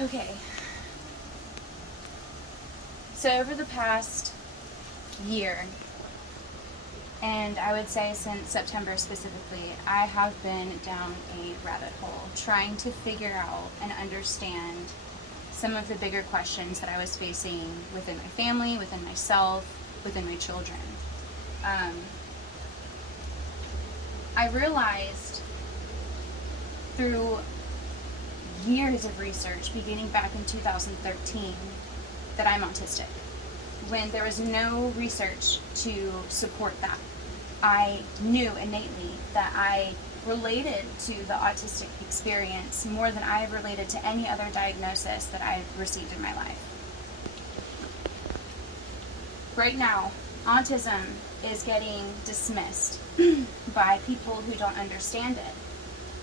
Okay. So over the past year, and I would say since September specifically, I have been down a rabbit hole trying to figure out and understand some of the bigger questions that I was facing within my family, within myself, within my children. I realized through years of research, beginning back in 2013, that I'm autistic, when there was no research to support that. I knew innately that I related to the autistic experience more than I related to any other diagnosis that I've received in my life. Right now, autism is getting dismissed by people who don't understand it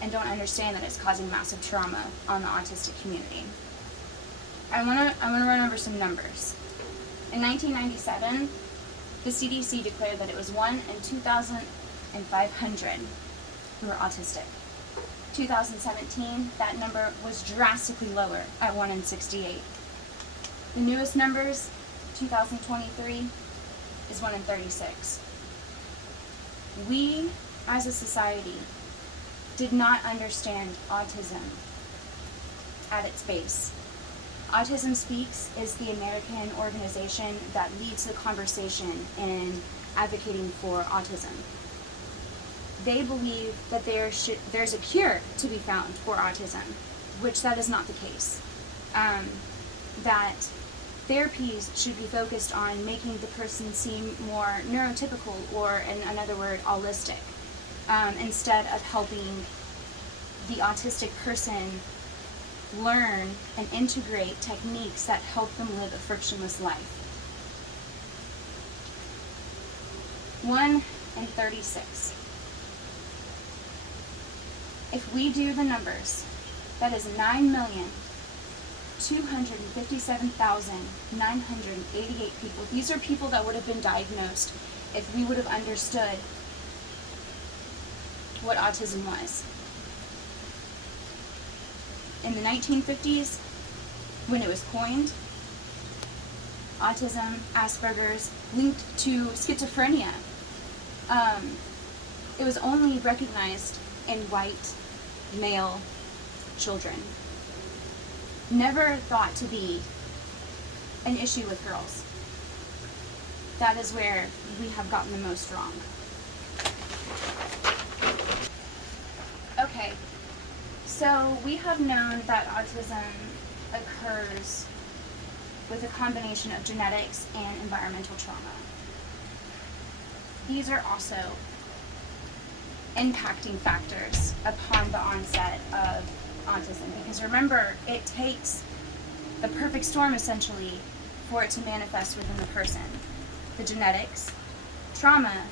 and don't understand that it's causing massive trauma on the autistic community. I want to run over some numbers. In 1997, the CDC declared that it was 1 in 2,500 who were autistic. 2017, that number was drastically lower at 1 in 68. The newest numbers, 2023, is 1 in 36. We, as a society, did not understand autism at its base. Autism Speaks is the American organization that leads the conversation in advocating for autism. They believe that there's a cure to be found for autism, which that is not the case. That therapies should be focused on making the person seem more neurotypical, or in another word, allistic, instead of helping the autistic person learn and integrate techniques that help them live a frictionless life. 1 in 36. If we do the numbers, that is 9,257,988 people. These are people that would have been diagnosed if we would have understood what autism was. In the 1950s, when it was coined, autism, Asperger's, linked to schizophrenia, it was only recognized in white male children. Never thought to be an issue with girls. That is where we have gotten the most wrong. Okay, so we have known that autism occurs with a combination of genetics and environmental trauma. These are also impacting factors upon the onset of autism, because remember, it takes the perfect storm essentially for it to manifest within the person. The genetics, trauma,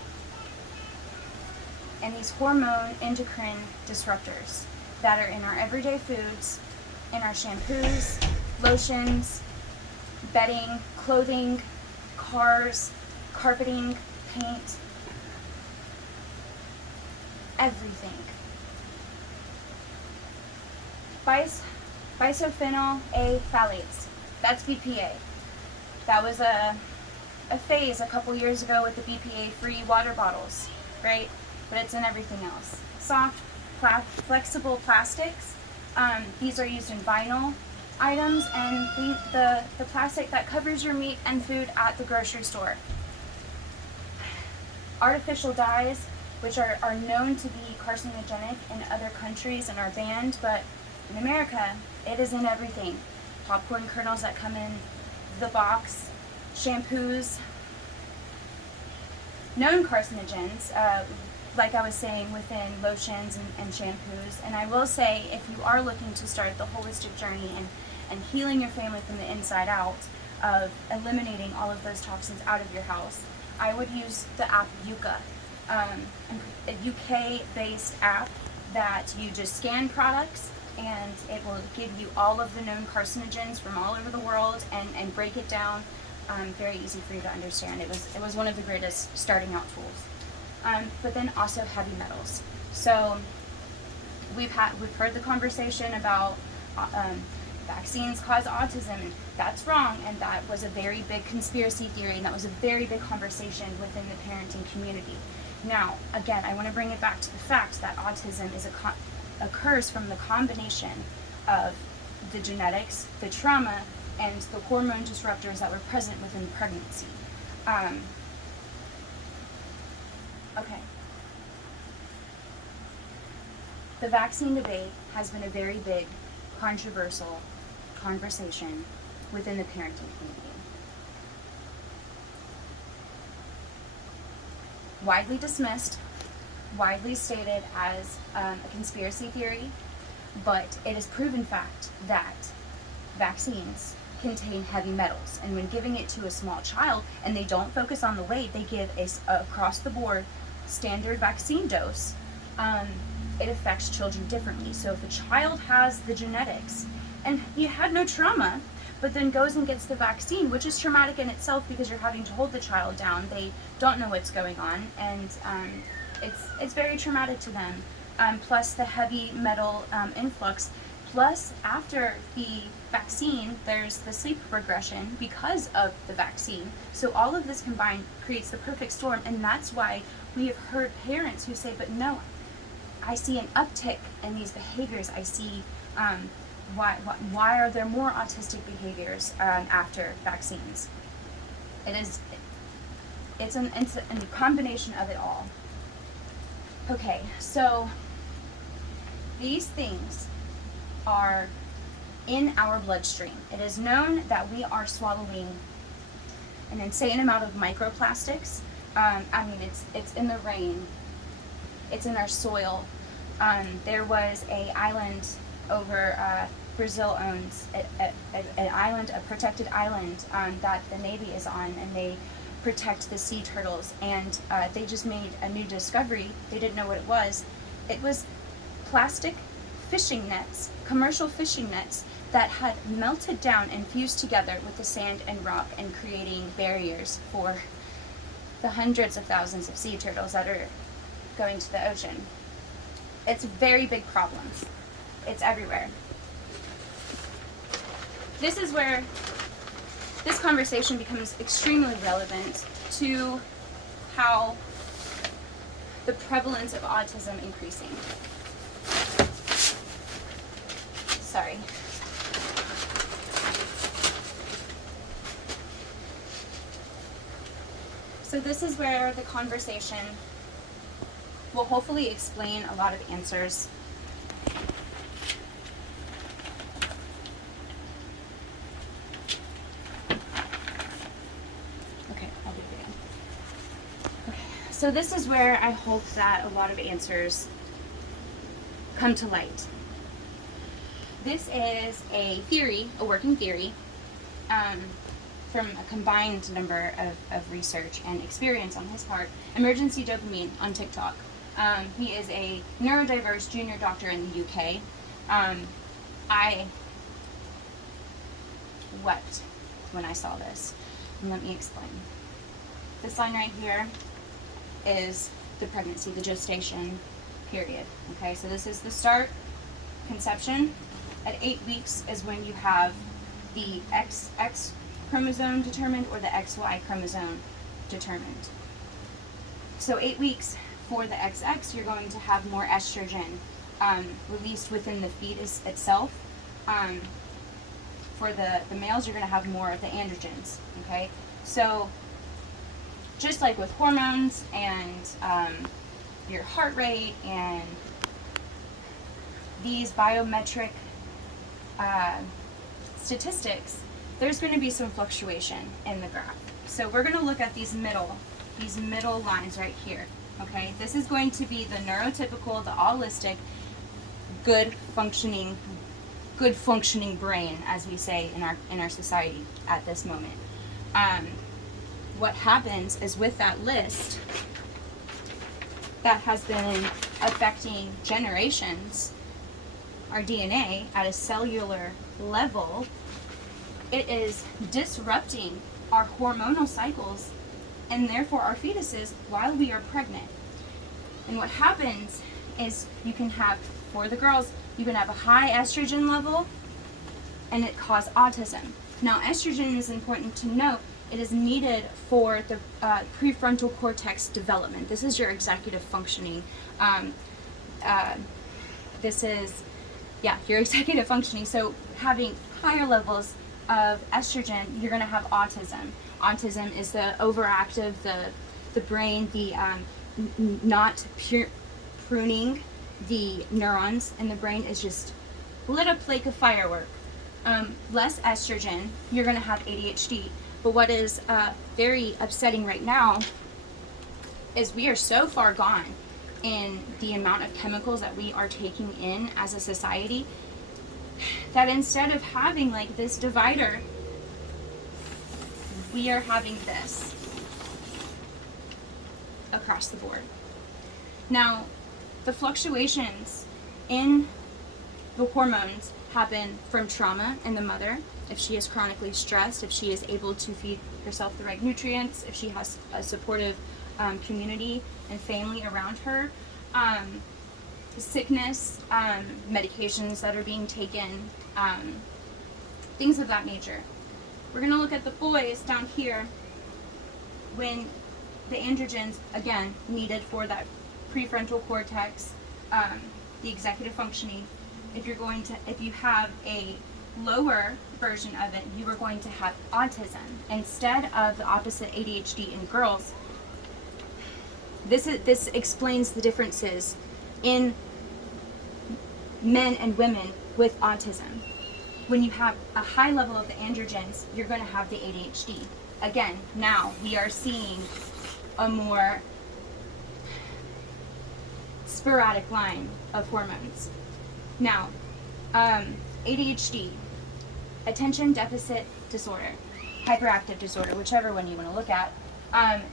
and these hormone endocrine disruptors that are in our everyday foods, in our shampoos, lotions, bedding, clothing, cars, carpeting, paint, everything. Bisphenol A phthalates, that's BPA. That was a phase a couple years ago with the BPA-free water bottles, right? But it's in everything else. Soft, flexible plastics, these are used in vinyl items, and the plastic that covers your meat and food at the grocery store. Artificial dyes, which are known to be carcinogenic in other countries and are banned, but in America, it is in everything. Popcorn kernels that come in the box, shampoos, known carcinogens, like I was saying, within lotions and shampoos. And I will say, if you are looking to start the holistic journey and healing your family from the inside out, of eliminating all of those toxins out of your house, I would use the app Yuka, a UK-based app that you just scan products, and it will give you all of the known carcinogens from all over the world and break it down. Very easy for you to understand. It was one of the greatest starting out tools. But then also heavy metals. So we've heard the conversation about vaccines cause autism, and that's wrong, and that was a very big conspiracy theory, and that was a very big conversation within the parenting community. Now, again, I want to bring it back to the fact that autism occurs from the combination of the genetics, the trauma, and the hormone disruptors that were present within pregnancy. Okay. The vaccine debate has been a very big, controversial conversation within the parenting community. Widely dismissed, widely stated as a conspiracy theory, but it is proven fact that vaccines contain heavy metals, and when giving it to a small child and they don't focus on the weight, they give a across the board standard vaccine dose. It affects children differently. So if a child has the genetics and he had no trauma, but then goes and gets the vaccine, which is traumatic in itself because you're having to hold the child down, they don't know what's going on, and it's very traumatic to them. Plus the heavy metal influx. Plus, after the vaccine, there's the sleep regression because of the vaccine. So all of this combined creates the perfect storm, and that's why we have heard parents who say, but no, I see an uptick in these behaviors. I see, why are there more autistic behaviors after vaccines? It's a combination of it all. Okay, so these things are in our bloodstream. It is known that we are swallowing an insane amount of microplastics. It's in the rain. It's in our soil. There was a island over Brazil owns an island, a protected island that the Navy is on, and they protect the sea turtles. And they just made a new discovery. They didn't know what it was. It was plastic fishing nets, commercial fishing nets that had melted down and fused together with the sand and rock, and creating barriers for the hundreds of thousands of sea turtles that are going to the ocean. It's a very big problem. It's everywhere. This is where this conversation becomes extremely relevant to how the prevalence of autism increasing. Sorry. So this is where the conversation will hopefully explain a lot of answers. Okay, I'll do it again. Okay, so this is where I hope that a lot of answers come to light. This is a theory, a working theory, from a combined number of research and experience on his part. Emergency Dopamine on TikTok. He is a neurodiverse junior doctor in the UK. I wept when I saw this. And let me explain. This line right here is the pregnancy, the gestation period. Okay, so this is the start, conception. At 8 weeks is when you have the XX chromosome determined or the XY chromosome determined. So 8 weeks for the XX, you're going to have more estrogen released within the fetus itself. For the males, you're going to have more of the androgens. Okay, so just like with hormones and your heart rate and these biometric statistics, there's going to be some fluctuation in the graph. So we're going to look at these middle lines right here. Okay, this is going to be the neurotypical, the allistic, good functioning brain, as we say in our society at this moment. What happens is with that list that has been affecting generations, our DNA at a cellular level, it is disrupting our hormonal cycles and therefore our fetuses while we are pregnant. And what happens is you can have, for the girls, you can have a high estrogen level and it cause autism. Now, estrogen is important to note. It is needed for the prefrontal cortex development. This is your executive functioning. This is, yeah, your executive functioning. So having higher levels of estrogen, you're going to have autism. Autism is the overactive, the brain, the not pruning the neurons in the brain is just lit up like a firework. Less estrogen, you're going to have ADHD. But what is very upsetting right now is we are so far gone in the amount of chemicals that we are taking in as a society that instead of having like this divider, we are having this across the board. Now, the fluctuations in the hormones happen from trauma in the mother. If she is chronically stressed, if she is able to feed herself the right nutrients, if she has a supportive community and family around her, sickness, medications that are being taken, things of that nature. We're going to look at the boys down here when the androgens, again, needed for that prefrontal cortex, the executive functioning. If you have a lower version of it, you are going to have autism instead of the opposite ADHD in girls. This explains the differences in men and women with autism. When you have a high level of the androgens, you're going to have the ADHD. Again, now we are seeing a more sporadic line of hormones. Now, ADHD, attention deficit disorder, hyperactive disorder, whichever one you want to look at,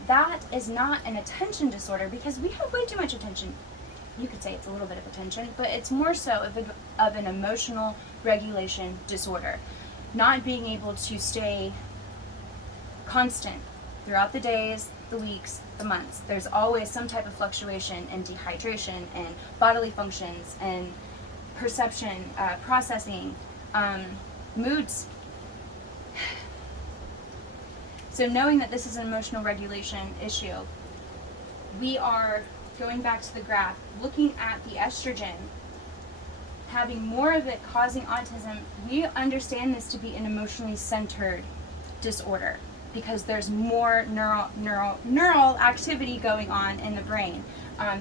that is not an attention disorder because we have way too much attention. You could say it's a little bit of attention, but it's more so of an emotional regulation disorder. Not being able to stay constant throughout the days, the weeks, the months. There's always some type of fluctuation in dehydration and bodily functions and perception, processing, moods. So knowing that this is an emotional regulation issue, we are going back to the graph, looking at the estrogen, having more of it causing autism. We understand this to be an emotionally centered disorder because there's more neural activity going on in the brain.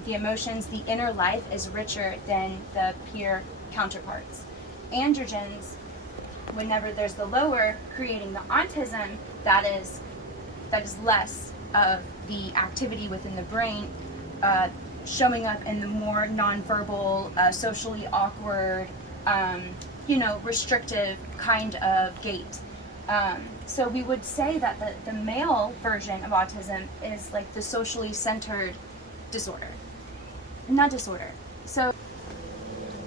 The emotions, the inner life is richer than the peer counterparts. Androgens, whenever there's the lower creating the autism, that is less of the activity within the brain, showing up in the more nonverbal, socially awkward, restrictive kind of gait. So we would say that the male version of autism is like the socially centered disorder, not disorder. So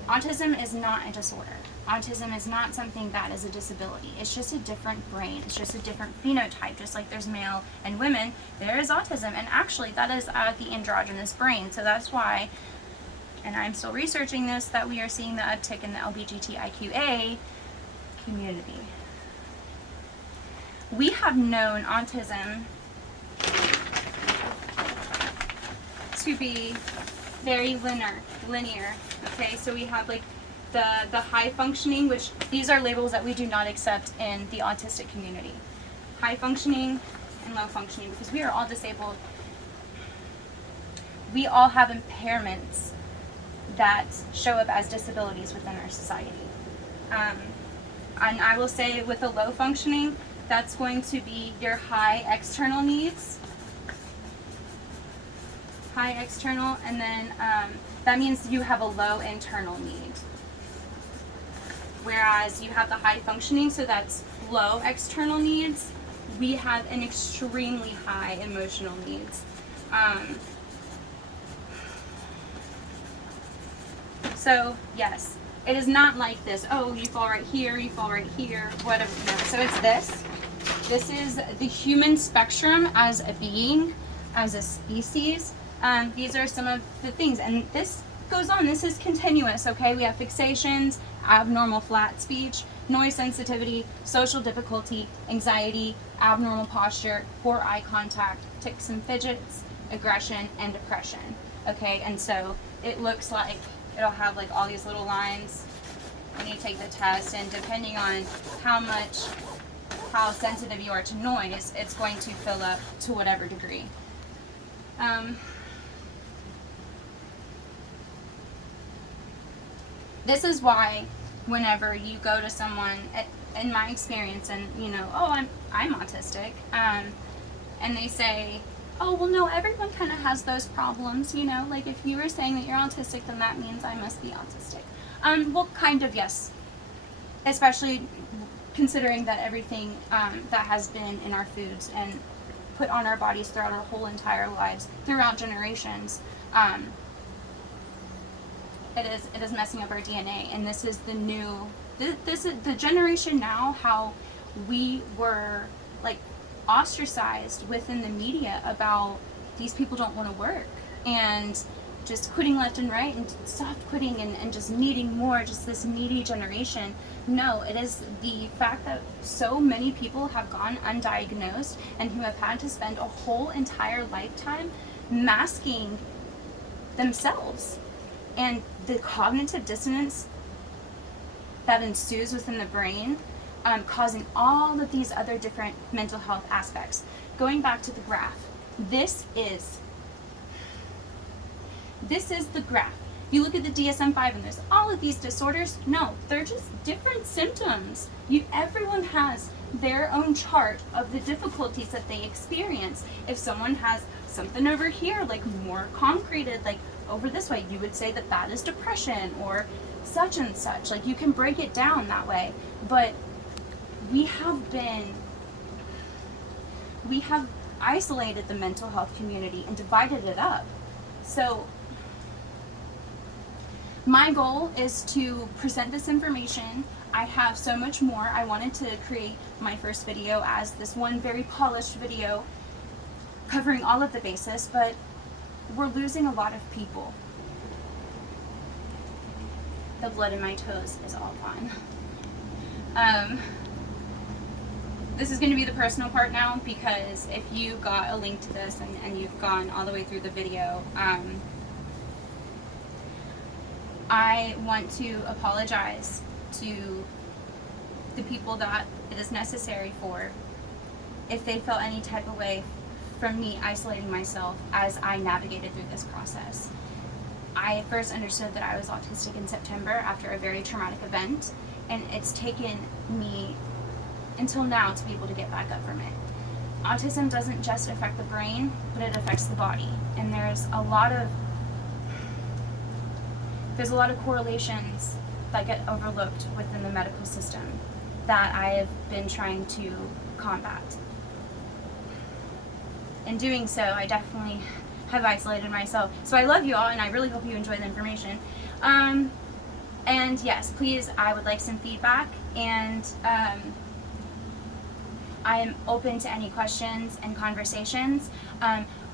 autism is not a disorder. Autism is not something that is a disability. It's just a different brain. It's just a different phenotype. Just like there's male and women, there is autism. And actually, that is the androgynous brain. So that's why, and I'm still researching this, that we are seeing the uptick in the LGBTIQA community. We have known autism to be very linear. Okay, so we have like the high functioning, which these are labels that we do not accept in the autistic community. High functioning and low functioning, because we are all disabled. We all have impairments that show up as disabilities within our society. And I will say with the low functioning, that's going to be your high external needs. High external, and then that means you have a low internal need. Whereas you have the high functioning, so that's low external needs. We have an extremely high emotional needs. So yes, it is not like this, oh, you fall right here, whatever. No. So it's this. This is the human spectrum as a being, as a species. These are some of the things, and this goes on. This is continuous, okay? We have fixations, abnormal flat speech, noise sensitivity, social difficulty, anxiety, abnormal posture, poor eye contact, tics and fidgets, aggression, and depression. Okay, and so it looks like it'll have like all these little lines when you take the test, and depending on how sensitive you are to noise, it's going to fill up to whatever degree. This is why whenever you go to someone, in my experience, and you know, oh, I'm autistic, and they say, oh, well, no, everyone kind of has those problems, you know, like if you were saying that you're autistic, then that means I must be autistic. Well, kind of, yes, especially considering that everything that has been in our foods and put on our bodies throughout our whole entire lives, throughout generations, it is messing up our DNA. And this is the new, this is the generation now, how we were like ostracized within the media about these people don't want to work and just quitting left and right and soft quitting and just needing more, just this needy generation. No, it is the fact that so many people have gone undiagnosed and who have had to spend a whole entire lifetime masking themselves, and the cognitive dissonance that ensues within the brain, causing all of these other different mental health aspects. Going back to the graph, this is the graph. You look at the DSM-5 and there's all of these disorders. No, they're just different symptoms. Everyone has their own chart of the difficulties that they experience. If someone has something over here, like more concreted, like over this way, you would say that that is depression or such and such. Like you can break it down that way. But we have isolated the mental health community and divided it up. So my goal is to present this information. I have so much more. I wanted to create my first video as this one very polished video covering all of the bases, but we're losing a lot of people. The blood in my toes is all gone. This is going to be the personal part now, because if you got a link to this and you've gone all the way through the video, I want to apologize to the people that it is necessary for if they felt any type of way from me isolating myself as I navigated through this process. I first understood that I was autistic in September after a very traumatic event, and it's taken me until now to be able to get back up from it. Autism doesn't just affect the brain, but it affects the body, and there's a lot of correlations that get overlooked within the medical system that I have been trying to combat. In doing so, I definitely have isolated myself. So I love you all, and I really hope you enjoy the information. And yes, please, I would like some feedback, and I am open to any questions and conversations.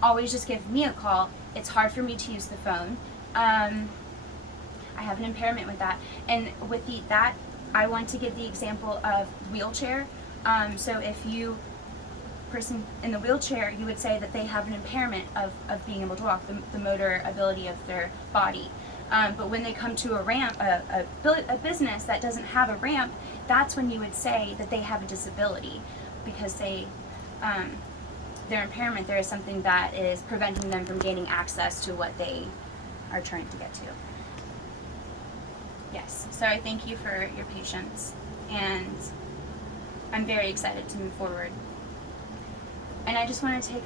Always just give me a call. It's hard for me to use the phone. I have an impairment with that. And with that, I want to give the example of wheelchair. So if you person in the wheelchair, you would say that they have an impairment of being able to walk, the motor ability of their body. But when they come to a ramp, a business that doesn't have a ramp, that's when you would say that they have a disability, because their impairment, there is something that is preventing them from gaining access to what they are trying to get to. Yes, so I thank you for your patience, and I'm very excited to move forward. And I just want to take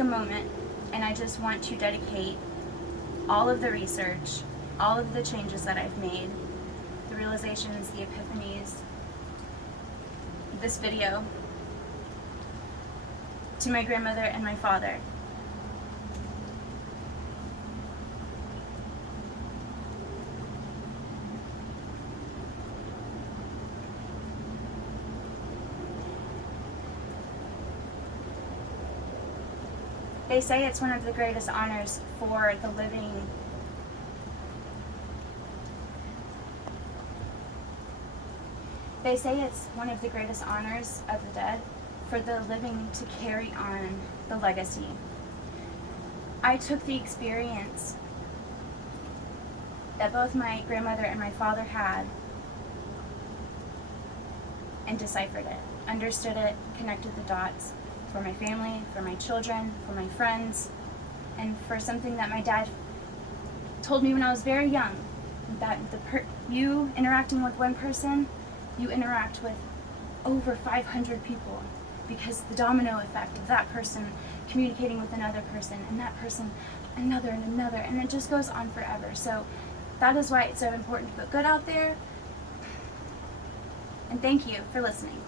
a moment, and I just want to dedicate all of the research, all of the changes that I've made, the realizations, the epiphanies, this video, to my grandmother and my father. They say it's one of the greatest honors for the living They say it's one of the greatest honors of the dead for the living to carry on the legacy. I took the experience that both my grandmother and my father had and deciphered it, understood it, connected the dots for my family, for my children, for my friends, and for something that my dad told me when I was very young, that you interacting with one person, you interact with over 500 people, because the domino effect of that person communicating with another person, and that person another and another, and it just goes on forever. So that is why it's so important to put good out there. And thank you for listening.